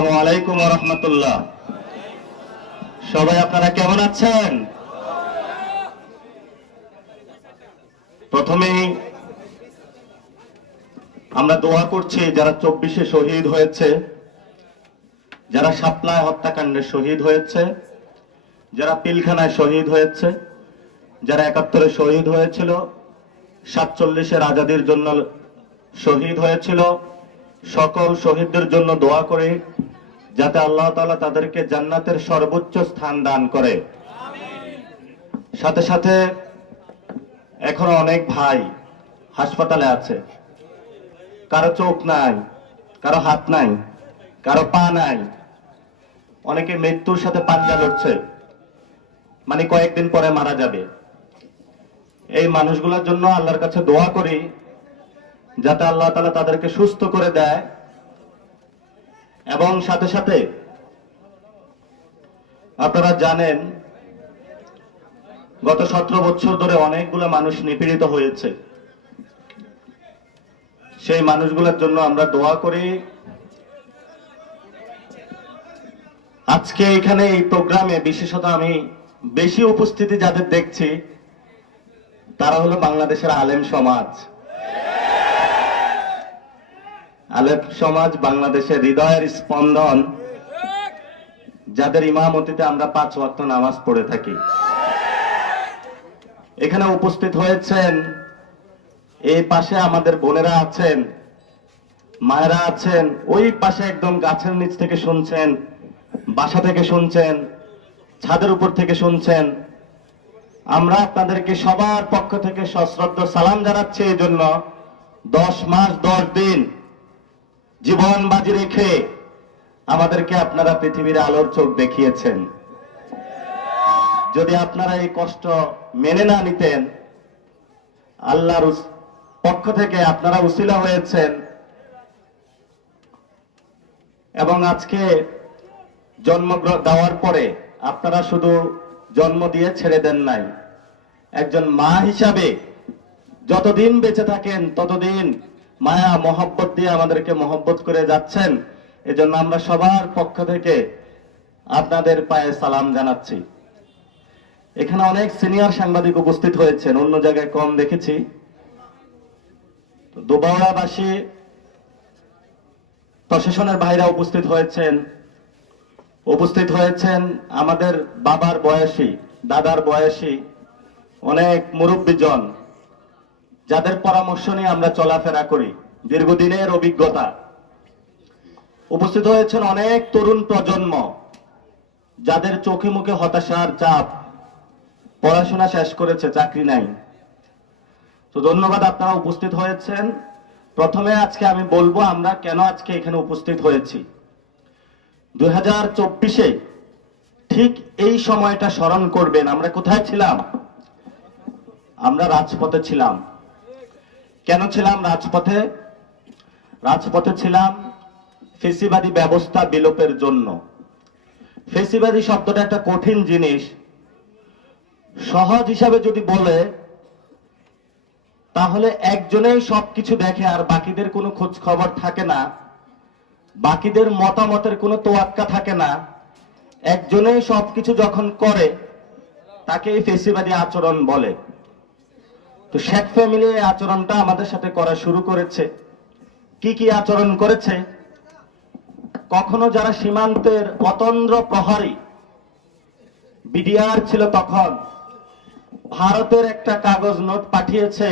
আসসালামু আলাইকুম ওয়া রাহমাতুল্লাহ। সবাই আপনারা কেমন আছেন? প্রথমেই আমরা দোয়া করছি যারা 24-এ শহীদ হয়েছে, যারা শাপলায় হত্যাকাণ্ডে শহীদ হয়েছে, যারা পিলখানায় শহীদ হয়েছে, যারা 71-এ শহীদ হয়েছিল, 47-এর আজাদির জন্য শহীদ হয়েছিল, সকল শহীদদের জন্য দোয়া করে যাতে আল্লাহ তাআলা তাদেরকে জান্নাতের সর্বোচ্চ স্থান দান করে। সাথে সাথে এখনো অনেক ভাই হাসপাতালে আছে, কারো চোখ নাই, কারো হাত নাই, কারো পা নাই, অনেকে মৃত্যুর সাথে পাঞ্জা লড়ছে, মানে কয়েকদিন পরে মারা যাবে। এই মানুষগুলোর জন্য আল্লাহর কাছে দোয়া করি যাতে আল্লাহ তাআলা তাদেরকে সুস্থ করে দেয়। এবং সাথে সাথে আপনারা জানেন গত 17 বছর ধরে অনেকগুলো মানুষ নিপীড়িত হয়েছে। সেই মানুষগুলোর জন্য আমরা দোয়া করি। আজকে এখানে এই প্রোগ্রামে বিশেষত আমি বেশি উপস্থিতি যাদের দেখছি তারা হলো বাংলাদেশের আলেম সমাজ। আলেম সমাজ বাংলাদেশের হৃদয়ের স্পন্দন, যাদের ইমামতিতে আমরা 5 ওয়াক্ত নামাজ পড়ে থাকি। এখানে উপস্থিত হয়েছেন, এই পাশে আমাদের বোনেরা আছেন, মায়েরা আছেন, ওই পাশে একদম গাছের নিচ থেকে শুনছেন, বাসা থেকে শুনছেন, ছাদের উপর থেকে শুনছেন। আমরা আপনাদেরকে সবার পক্ষ থেকে সশ্রদ্ধ সালাম জানাচ্ছি। এই জন্য 10 মাস 10 দিন জীবন বাজি রেখে আমাদেরকে আপনারা পৃথিবীর আলোর চোখ দেখিয়েছেন। যদি আপনারা এই কষ্ট মেনে না নিতেন, আল্লাহর পক্ষ থেকে আপনারা উসিলা হয়েছেন। এবং আজকে জন্ম দেওয়ার পরে আপনারা শুধু জন্ম দিয়ে ছেড়ে দেন নাই, একজন মা হিসাবে যতদিন বেঁচে থাকেন ততদিন মায়া মহব্বত দিয়ে আমাদেরকে মহব্বত করে যাচ্ছেন। এজন্য আমরা সবার পক্ষ থেকে আপনাদের পায়ে সালাম জানাচ্ছি। এখানে অনেক সিনিয়র সাংবাদিক উপস্থিত হয়েছেন, অন্য জায়গায় কম দেখেছি। দোবাউড়াবাসী প্রশাসনের ভাইরা উপস্থিত হয়েছেন আমাদের বাবার বয়সী, দাদার বয়সী অনেক মুরব্বীজন, যাদের পরামর্শ নিয়ে আমরা চলাফেরা করি, দীর্ঘদিনের অভিজ্ঞতা। উপস্থিত হয়েছেন অনেক তরুণ প্রজন্ম, যাদের চোখে মুখে হতাশার চাপ, পড়াশোনা শেষ করেছে, চাকরি নাই। তো ধন্যবাদ, আপনারা উপস্থিত হয়েছেন। প্রথমে আজকে আমি বলবো আমরা কেন আজকে এখানে উপস্থিত হয়েছি। 2024-এ ঠিক এই সময়টা স্মরণ করবেন আমরা কোথায় ছিলাম। আমরা রাজপথে ছিলাম। কেন ছিলাম রাজপথে? রাজপথে ছিলাম ফেসিবাদী ব্যবস্থা বিলোপের জন্য। ফেসিবাদী শব্দটা একটা কঠিন জিনিস। সহজ হিসাবে যদি বলে তাহলে একজনেই সবকিছু দেখে আর বাকিদের কোনো খোঁজ খবর থাকে না, বাকিদের মতামতের কোনো তোয়াক্কা থাকে না। একজনেই সবকিছু যখন করে তাকে এই ফেসিবাদী আচরণ বলে। তো শেখ ফ্যামিলি এই আচরণটা আমাদের সাথে করা শুরু করেছে। কি কি আচরণ করেছে? কখনো যারা সীমান্তের অতন্দ্র প্রহরী, বিডিআর ছিল তখন, ভারতের একটা কাগজ নোট পাঠিয়েছে